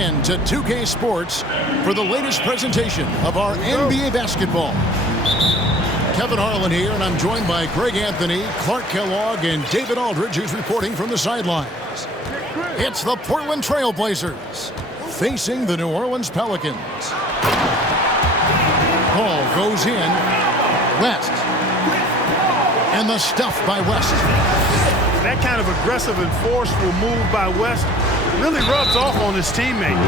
in to 2K Sports for the latest presentation of our NBA basketball. Kevin Harlan here, and I'm joined by Greg Anthony, Clark Kellogg, and David Aldridge, who's reporting from the sidelines. It's the Portland Trail Blazers facing the New Orleans Pelicans. Ball goes in. West. And the stuff by West. That kind of aggressive and forceful move by West really rubs off on his teammates.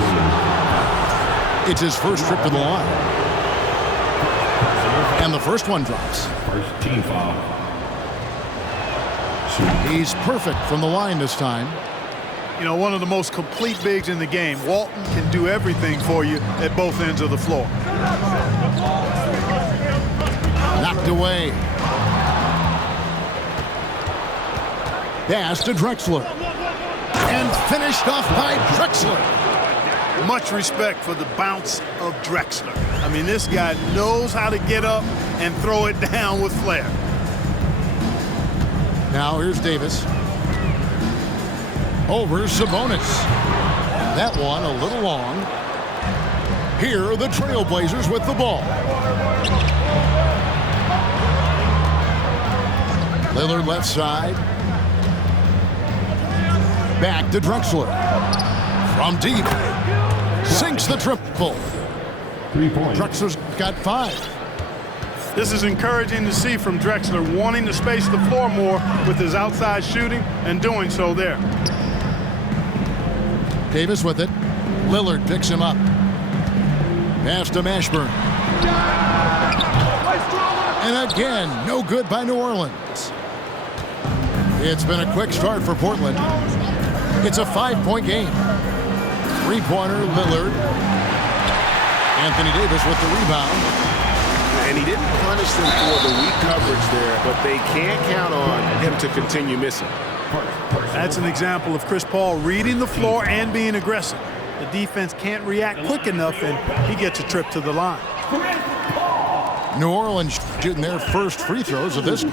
It's his first trip to the line. And the first one drops. First team foul. He's perfect from the line this time. You know, one of the most complete bigs in the game. Walton can do everything for you at both ends of the floor. Knocked away. Pass to Drexler. And finished off by Drexler. Much respect for the bounce of Drexler. I mean, this guy knows how to get up and throw it down with flair. Now here's Davis. Over Sabonis. That one a little long. Here are the Trailblazers with the ball. Lillard left side. Back to Drexler. From deep. Sinks the triple. 3 points. Drexler's got 5. This is encouraging to see from Drexler, wanting to space the floor more with his outside shooting and doing so there. Davis with it. Lillard picks him up. Pass to Mashburn. And again, no good by New Orleans. It's been a quick start for Portland. It's a 5-point game. Three-pointer, Lillard. Anthony Davis with the rebound. And he didn't punish them for the weak coverage there, but they can't count on him to continue missing. That's an example of Chris Paul reading the floor and being aggressive. The defense can't react quick enough, and he gets a trip to the line. New Orleans shooting their first free throws of this game.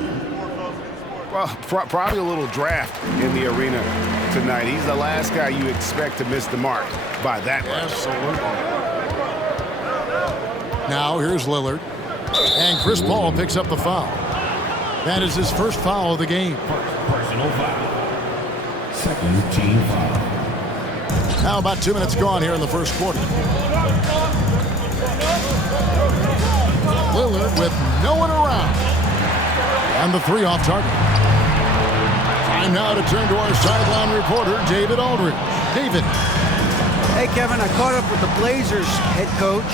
Well, probably a little draft in the arena tonight. He's the last guy you expect to miss the mark by that much. Now here's Lillard. And Chris Paul picks up the foul. That is his first foul of the game. Personal foul. Second team foul. Now about 2 minutes gone here in the first quarter. Lillard with no one around. And the 3 off target. Time now to turn to our sideline reporter, David Aldridge. David. Hey, Kevin, I caught up with the Blazers head coach.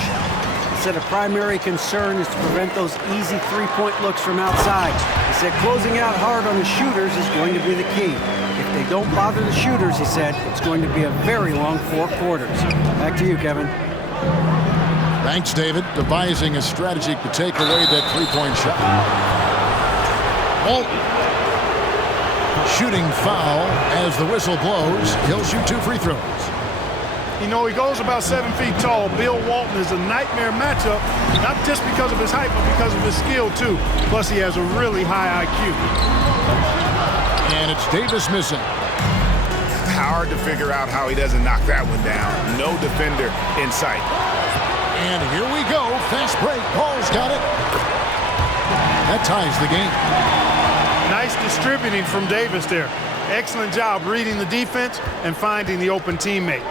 He said a primary concern is to prevent those easy three-point looks from outside. He said closing out hard on the shooters is going to be the key. If they don't bother the shooters, he said, it's going to be a very long 4 quarters. Back to you, Kevin. Thanks, David. Devising a strategy to take away that three-point shot. Walton. Shooting foul as the whistle blows. He'll shoot 2 free throws. You know, he goes about 7 feet tall. Bill Walton is a nightmare matchup, not just because of his height, but because of his skill, too. Plus, he has a really high IQ. And it's Davis missing. Hard to figure out how he doesn't knock that one down. No defender in sight. And here we go. Fast break. Paul's got it. That ties the game. Nice distributing from Davis there. Excellent job reading the defense and finding the open teammate.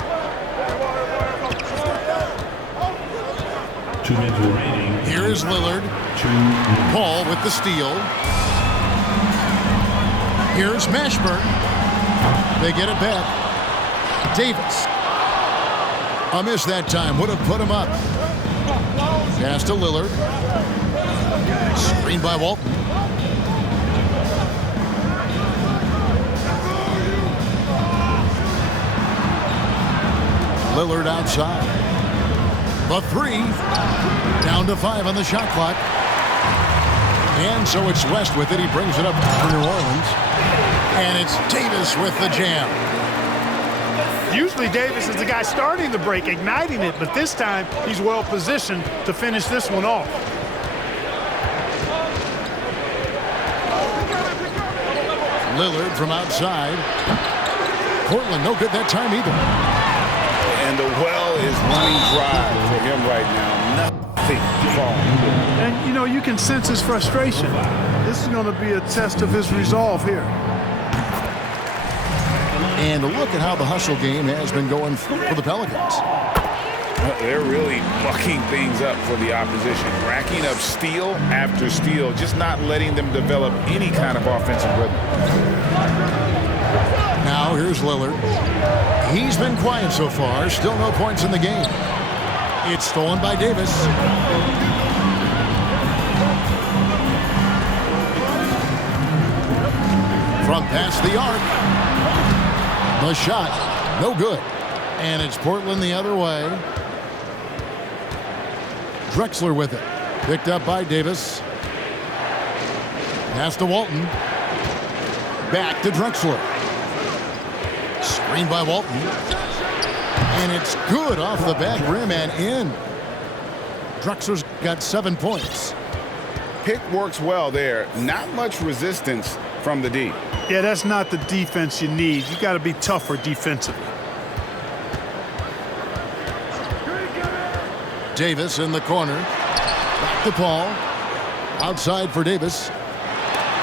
2 minutes remaining. Here is Lillard. 2 minutes. Paul with the steal. Here's Mashburn. They get it back. Davis. A miss that time. Would have put him up. Pass to Lillard. Screen by Walton. Lillard outside. The 3. Down to 5 on the shot clock. And so it's West with it. He brings it up for New Orleans. And it's Davis with the jam. Usually Davis is the guy starting the break, igniting it, but this time he's well positioned to finish this one off. Lillard from outside. Portland no good that time either. And And the well is running dry for him right now. Nothing falling. And, you know, you can sense his frustration. This is going to be a test of his resolve here. And look at how the hustle game has been going for the Pelicans. They're really mucking things up for the opposition, racking up steal after steal, just not letting them develop any kind of offensive rhythm. Now here's Lillard. He's been quiet so far, still no points in the game. It's stolen by Davis. From past the arc. The shot, no good. And it's Portland the other way. Drexler with it. Picked up by Davis. Pass to Walton. Back to Drexler. Screen by Walton. And it's good off the back rim and in. Drexler's got 7 points. Pick works well there. Not much resistance from the D. Yeah, that's not the defense you need. You got to be tougher defensively. Davis in the corner. Back to Paul. Outside for Davis.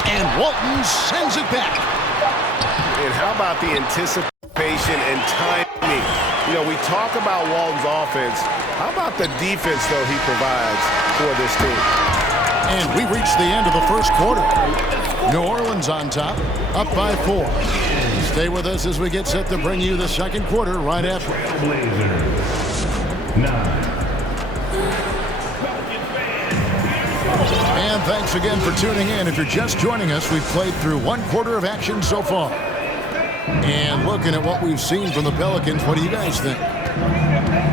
And Walton sends it back. And how about the anticipation and timing? You know, we talk about Walton's offense. How about the defense, though, he provides for this team? And we reach the end of the first quarter. New Orleans on top, up by 4. Stay with us as we get set to bring you the second quarter right after. Blazers 9. And thanks again for tuning in. If you're just joining us, we've played through 1 quarter of action so far. And looking at what we've seen from the Pelicans, what do you guys think?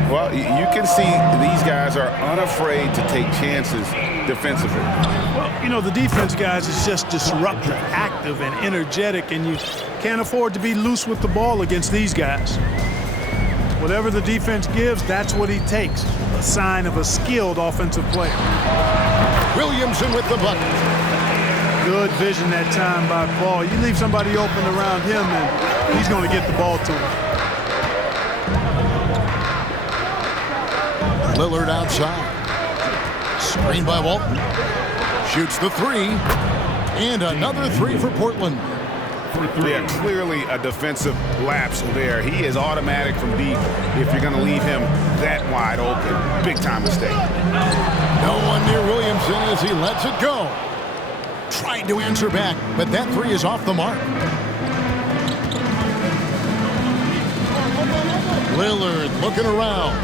Well, you can see these guys are unafraid to take chances defensively. Well, you know, the defense, guys, is just disruptive, active, and energetic, and you can't afford to be loose with the ball against these guys. Whatever the defense gives, that's what he takes. A sign of a skilled offensive player. Williamson with the bucket. Good vision that time by Paul. You leave somebody open around him, and he's going to get the ball to him. Lillard outside. Screen by Walton. Shoots the 3. And another 3 for Portland. Yeah, clearly a defensive lapse there. He is automatic from deep if you're going to leave him that wide open. Big time mistake. No one near Williamson as he lets it go. Tried to answer back, but that 3 is off the mark. Lillard looking around.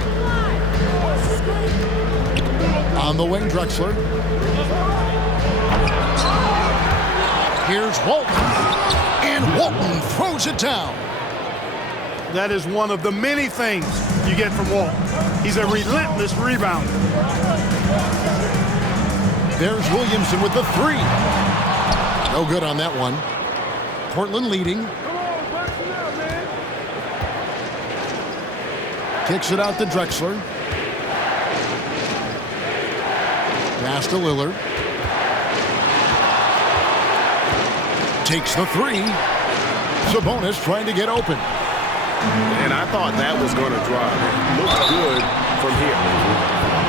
On the wing, Drexler. Here's Walton. And Walton throws it down. That is one of the many things you get from Walton. He's a relentless rebounder. There's Williamson with the 3. No good on that one. Portland leading. Kicks it out to Drexler. Pass to Lillard. Takes the 3. Sabonis trying to get open. And I thought that was going to drive. Looked good from here.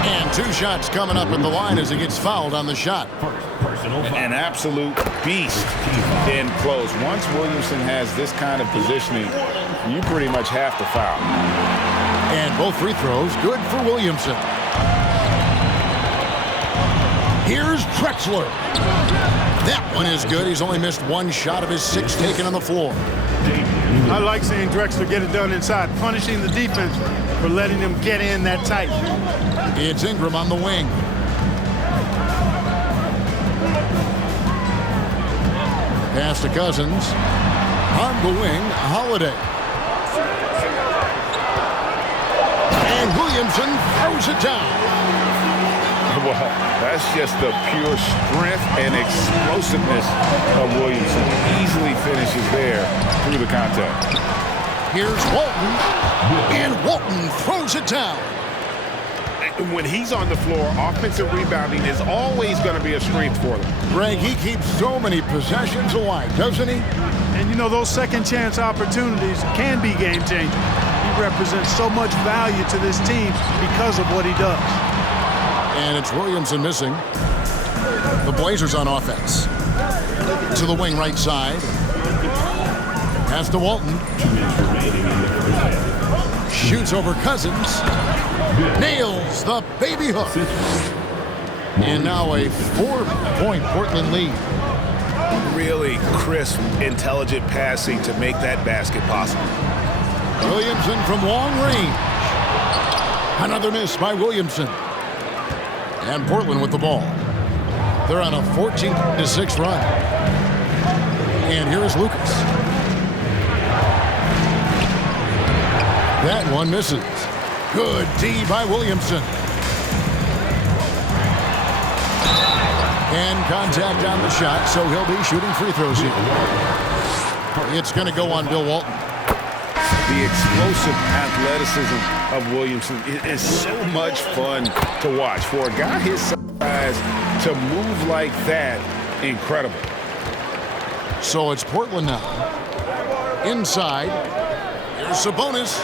And 2 shots coming up at the line as he gets fouled on the shot. Personal foul. An absolute beast in close. Once Williamson has this kind of positioning, you pretty much have to foul. And both free throws good for Williamson. Here's Drexler. That one is good. He's only missed 1 shot of his 6 taken on the floor. I like seeing Drexler get it done inside, punishing the defense for letting them get in that tight. It's Ingram on the wing. Pass to Cousins. On the wing, Holiday. And Williamson throws it down. Well, that's just the pure strength and explosiveness of Williamson. Easily finishes there through the contact. Here's Walton. And Walton throws it down. When he's on the floor, offensive rebounding is always going to be a strength for them. Greg, he keeps so many possessions alive, doesn't he? And, you know, those second chance opportunities can be game-changing. He represents so much value to this team because of what he does. And it's Williamson missing. The Blazers on offense. To the wing right side. Pass to Walton. Shoots over Cousins. Nails the baby hook. And now a 4-point Portland lead. Really crisp, intelligent passing to make that basket possible. Williamson from long range. Another miss by Williamson. And Portland with the ball. They're on a 14-6 run. And here is Lucas. That one misses. Good D by Williamson. And contact on the shot, so he'll be shooting free throws here. It's going to go on Bill Walton. The explosive athleticism of Williamson is so much fun to watch. For a guy his size to move like that, incredible. So it's Portland now. Inside. Here's Sabonis.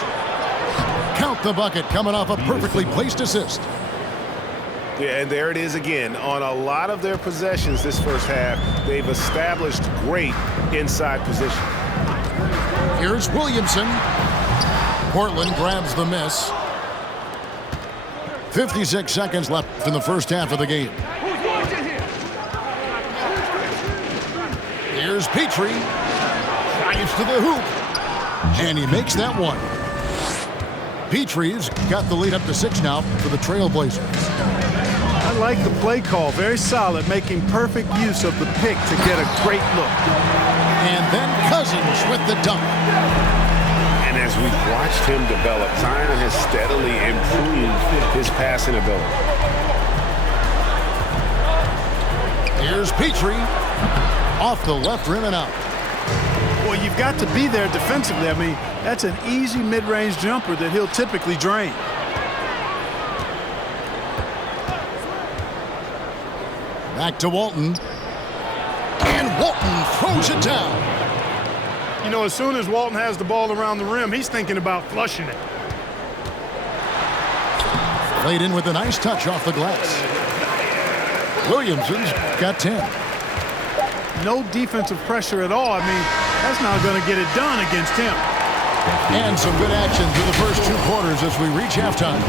Count the bucket coming off a perfectly placed assist. Yeah, and there it is again. On a lot of their possessions this first half, they've established great inside position. Here's Williamson. Portland grabs the miss. 56 seconds left in the first half of the game. Here's Petrie. Drives to the hoop. And he makes that one. Petrie's got the lead up to 6 now for the Trailblazers. I like the play call. Very solid, making perfect use of the pick to get a great look. And then Cousins with the dunk. And as we've watched him develop, Zion has steadily improved his passing ability. Here's Petrie. Off the left rim and out. Well, you've got to be there defensively. I mean, that's an easy mid-range jumper that he'll typically drain. Back to Walton. And Walton throws it down. You know, as soon as Walton has the ball around the rim, he's thinking about flushing it. Laid in with a nice touch off the glass. Williamson's got 10. No defensive pressure at all. I mean, that's not going to get it done against him. And some good action through the first 2 quarters as we reach halftime.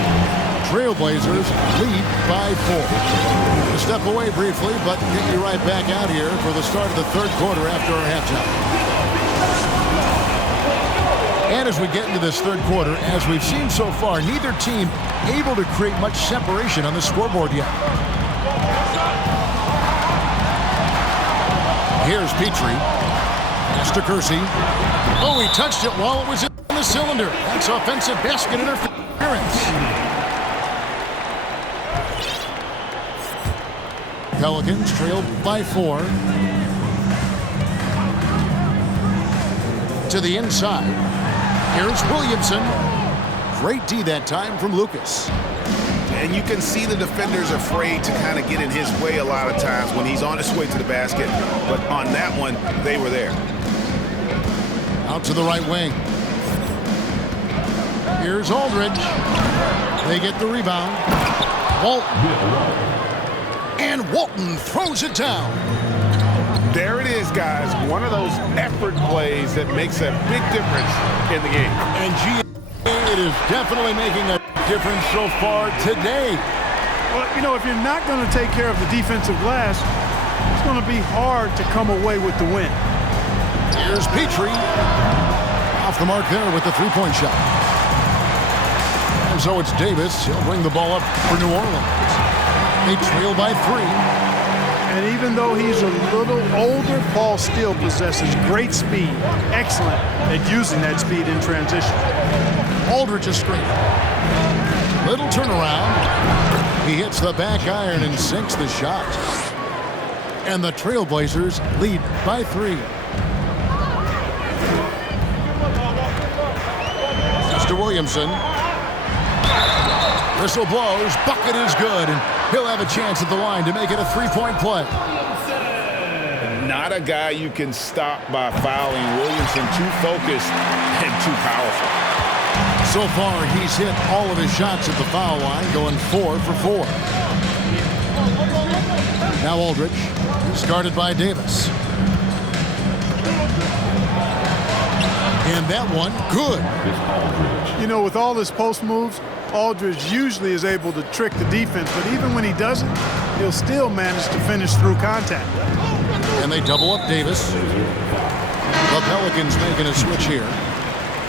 Trailblazers lead by 4. A step away briefly, but get you right back out here for the start of the third quarter after our halftime. And as we get into this third quarter, as we've seen so far, neither team able to create much separation on the scoreboard yet. Here's Petrie. Pass to Kersey. Oh, he touched it while it was in the cylinder. That's offensive basket interference. Pelicans trail by 4. To the inside. Here's Williamson. Great D that time from Lucas. And you can see the defenders afraid to kind of get in his way a lot of times when he's on his way to the basket. But on that one, they were there. Out to the right wing. Here's Aldridge. They get the rebound. Walton. And Walton throws it down. There it is, guys. One of those effort plays that makes a big difference in the game. And it is definitely making a difference so far today. Well, you know, if you're not going to take care of the defensive glass, it's going to be hard to come away with the win. Here's Petrie. Off the mark there with the three-point shot. And so it's Davis. He'll bring the ball up for New Orleans. They trail by 3. And even though he's a little older, Paul still possesses great speed. Excellent at using that speed in transition. Aldridge a screen. Little turnaround. He hits the back iron and sinks the shot. And the Trailblazers lead by 3. Mr. Williamson. Whistle blows. Bucket is good. And he'll have a chance at the line to make it a 3-point play. Not a guy you can stop by fouling. Williamson too focused and too powerful. So far, he's hit all of his shots at the foul line, going 4 for 4. Now Aldridge, started by Davis. And that one, good. You know, with all his post moves, Aldridge usually is able to trick the defense, but even when he doesn't, he'll still manage to finish through contact. And they double up Davis. The Pelicans making a switch here.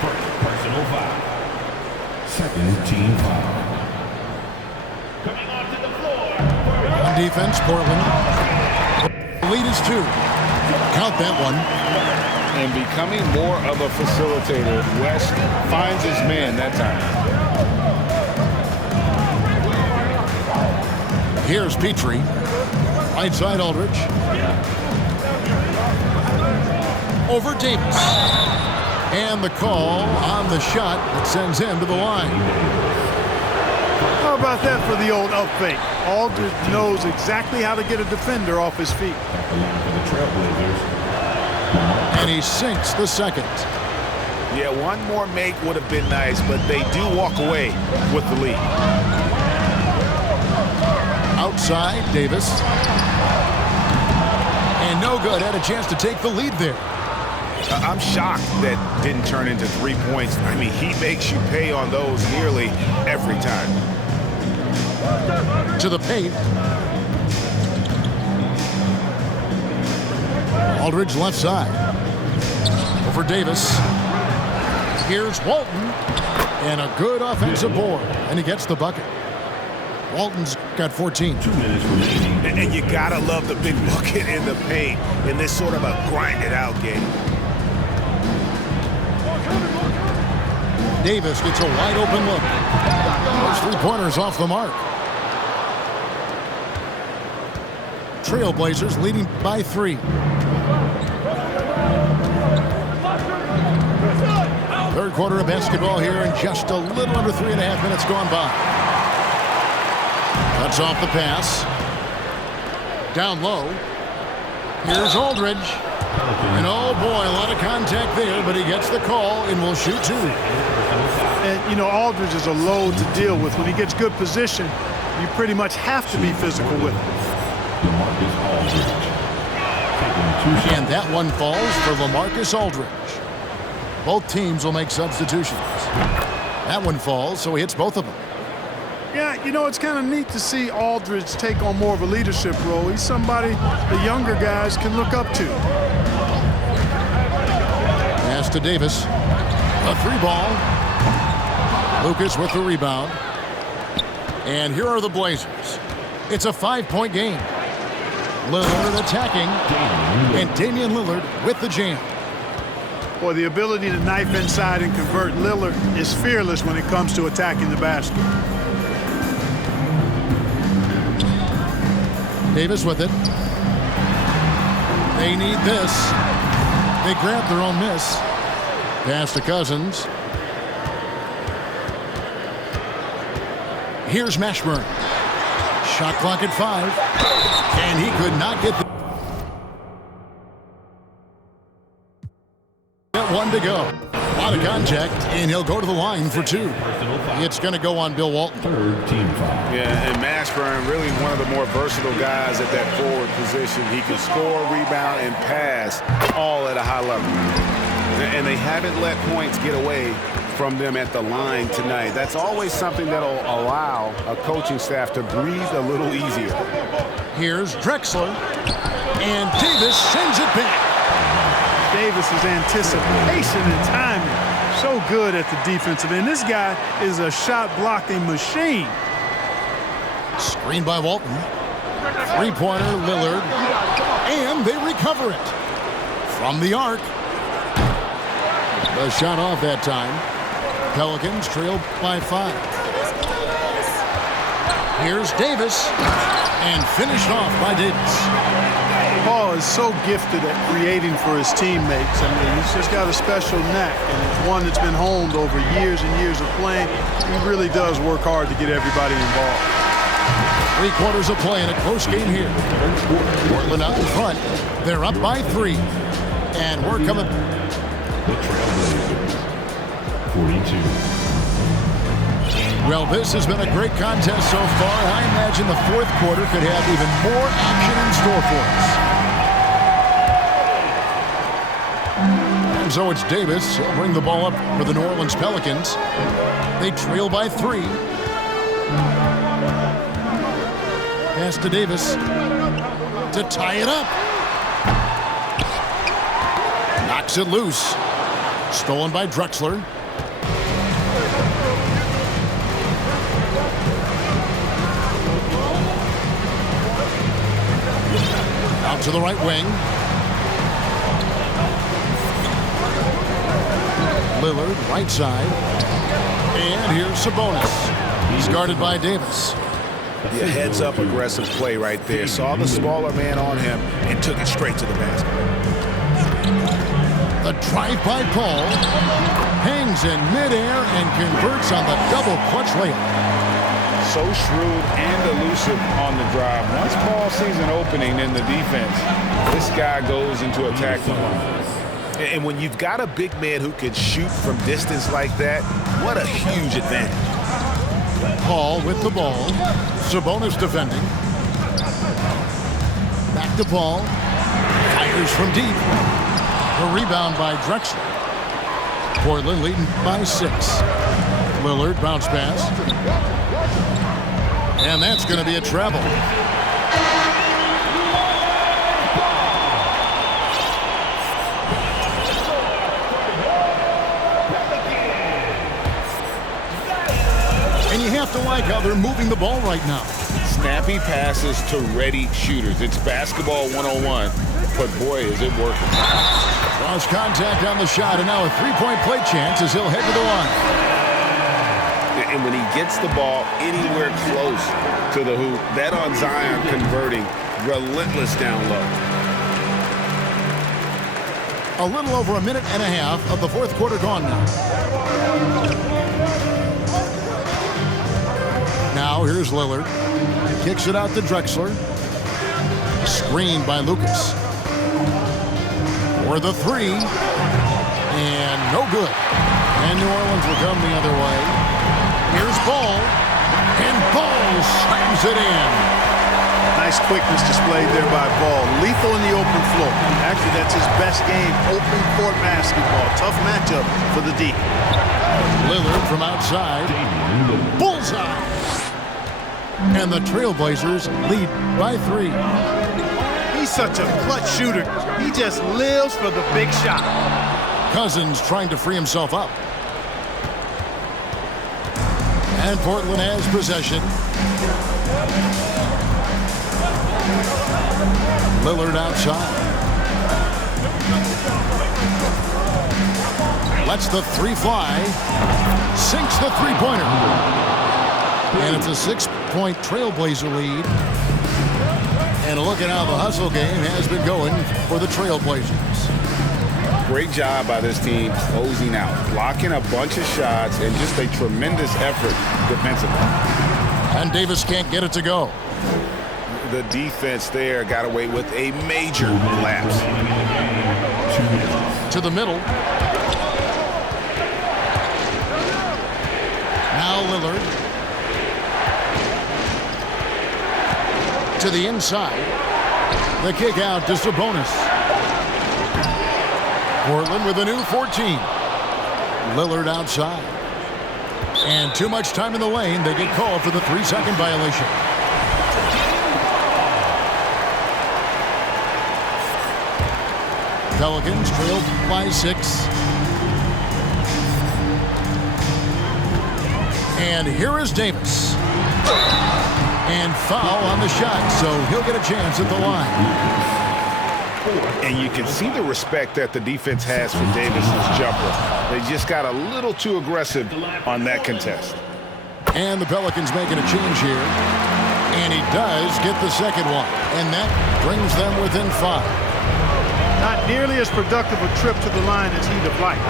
Personal foul. Second team foul. Coming onto the floor. On defense, Portland. The lead is 2. Count that one. And becoming more of a facilitator, West finds his man that time. Here's Petrie. Right side Aldridge. Over Davis. And the call on the shot that sends him to the line. How about that for the old up fake? Aldridge knows exactly how to get a defender off his feet. And he sinks the second. Yeah, one more make would have been nice, but they do walk away with the lead. Outside, Davis. And no good. Had a chance to take the lead there. I'm shocked that didn't turn into 3 points. I mean, he makes you pay on those nearly every time. To the paint. Aldridge left side. Over Davis. Here's Walton. And a good offensive board. And he gets the bucket. Walton's got 14. 2 minutes remaining. And you gotta love the big bucket in the paint in this sort of a grinded-out game. Davis gets a wide-open look. Those 3-pointers off the mark. Trailblazers leading by 3. Third quarter of basketball here, and just a little under 3.5 minutes gone by. Cuts off the pass. Down low. Here's Aldridge. And oh boy, a lot of contact there, but he gets the call and will shoot 2. And, you know, Aldridge is a load to deal with. When he gets good position, you pretty much have to be physical with him. And that one falls for LaMarcus Aldridge. Both teams will make substitutions. That one falls, so he hits both of them. Yeah, you know, it's kind of neat to see Aldridge take on more of a leadership role. He's somebody the younger guys can look up to. Pass to Davis. A 3-ball. Lucas with the rebound. And here are the Blazers. It's a 5-point game. Lillard attacking. And Damian Lillard with the jam. Boy, the ability to knife inside and convert Lillard is fearless when it comes to attacking the basket. Davis with it. They need this. They grab their own miss. Pass to Cousins. Here's Mashburn. Shot clock at 5. And he could not get the one to go. A lot of contact, and he'll go to the line for 2. It's going to go on Bill Walton. Third team foul. Yeah, and Mashburn, really one of the more versatile guys at that forward position. He can score, rebound, and pass all at a high level. And they haven't let points get away from them at the line tonight. That's always something that'll allow a coaching staff to breathe a little easier. Here's Drexler, and Davis sends it back. Davis's anticipation and timing, so good at the defensive end. This guy is a shot-blocking machine. Screen by Walton. 3-pointer, Lillard, and they recover it from the arc. The shot off that time. Pelicans trailed by 5. Here's Davis, and finished off by Davis. Paul is so gifted at creating for his teammates. I mean, he's just got a special knack, and it's one that's been honed over years and years of playing. He really does work hard to get everybody involved. 3 quarters of play in a close game here. Portland out in front. They're up by 3. And we're coming. The Trailblazers, 42. Well, this has been a great contest so far. I imagine the fourth quarter could have even more action in store for us. And so it's Davis. He'll bring the ball up for the New Orleans Pelicans. They trail by 3. Pass to Davis to tie it up. Knocks it loose. Stolen by Drexler. Out to the right wing. Lillard, right side. And here's Sabonis. He's guarded by Davis. Yeah, heads-up aggressive play right there. Saw the smaller man on him and took it straight to the basket. The drive by Paul. Hangs in midair and converts on the double clutch layup. So shrewd and elusive on the drive. Once Paul sees an opening in the defense, this guy goes into attack mode. And when you've got a big man who can shoot from distance like that, what a huge advantage. Paul with the ball. Sabonis defending. Back to Paul. Fires from deep. The rebound by Drexler. Portland leading by 6. Lillard bounce pass. And that's going to be a travel. And you have to like how they're moving the ball right now. Snappy passes to ready shooters. It's basketball 101, but boy, is it working. Lost contact on the shot, and now a three-point play chance as he'll head to the line. And when he gets the ball anywhere close to the hoop, that on Zion converting, relentless down low. A little over a minute and a half of the fourth quarter gone now. Now here's Lillard. Kicks it out to Drexler. Screened by Lucas. For the 3. And no good. And New Orleans will come the other way. Here's Ball. And Ball slams it in. Nice quickness displayed there by Ball. Lethal in the open floor. Actually, that's his best game. Open court basketball. Tough matchup for the D. Lillard from outside. Bullseye. And the Trailblazers lead by 3. He's such a clutch shooter. He just lives for the big shot. Cousins trying to free himself up. And Portland has possession. Lillard outside. Lets the 3 fly. Sinks the three-pointer. And it's a 6-point Trailblazer lead. And look at how the hustle game has been going for the Trailblazers. Great job by this team closing out, blocking a bunch of shots, and just a tremendous effort defensively. And Davis can't get it to go. The defense there got away with a major lapse. To the middle. Now Lillard. To the inside. The kick out to Sabonis. Portland with a new 14. Lillard outside. And too much time in the lane. They get called for the 3-second violation. Pelicans trailed by 6. And here is Davis. And foul on the shot, so he'll get a chance at the line. And you can see the respect that the defense has for Davis's jumper. They just got a little too aggressive on that contest. And the Pelicans making a change here. And he does get the second one. And that brings them within 5. Not nearly as productive a trip to the line as he'd have liked.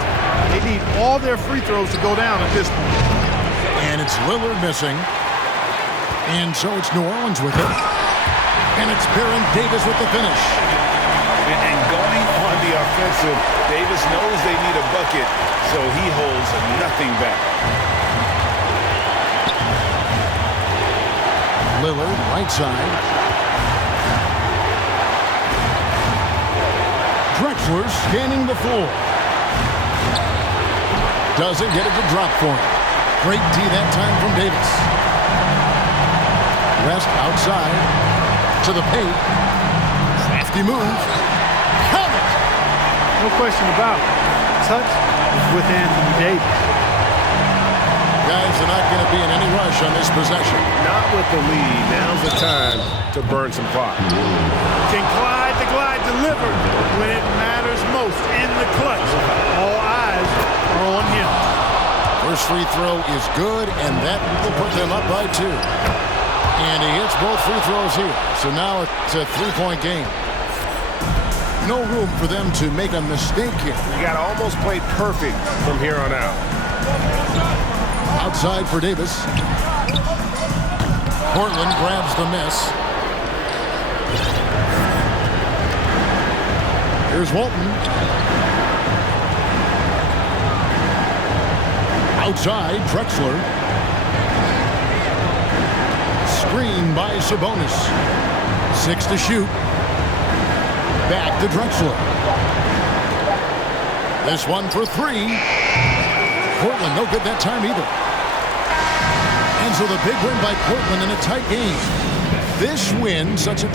They need all their free throws to go down at this point. And it's Lillard missing. And so it's New Orleans with it. And it's Baron Davis with the finish. And going on the offensive, Davis knows they need a bucket, so he holds nothing back. Lillard, right side. Drexler scanning the floor. Doesn't get it to drop for him. Great D that time from Davis. West outside to the paint. Crafty move. Count it! No question about it. Touch is with Anthony Davis. Guys are not going to be in any rush on this possession. Not with the lead. Now's the time to burn some clock. Can Clyde the Glide deliver when it matters most in the clutch? All eyes are on him. First free throw is good, and that will put them up by 2. And he hits both free throws here. So now it's a 3-point game. No room for them to make a mistake here. You got to almost play perfect from here on out. Outside for Davis. Portland grabs the miss. Here's Walton. Outside, Drexler. Screen by Sabonis. 6 to shoot. Back to Drexler. This one for 3. Portland no good that time either. And so the big win by Portland in a tight game. This win, such a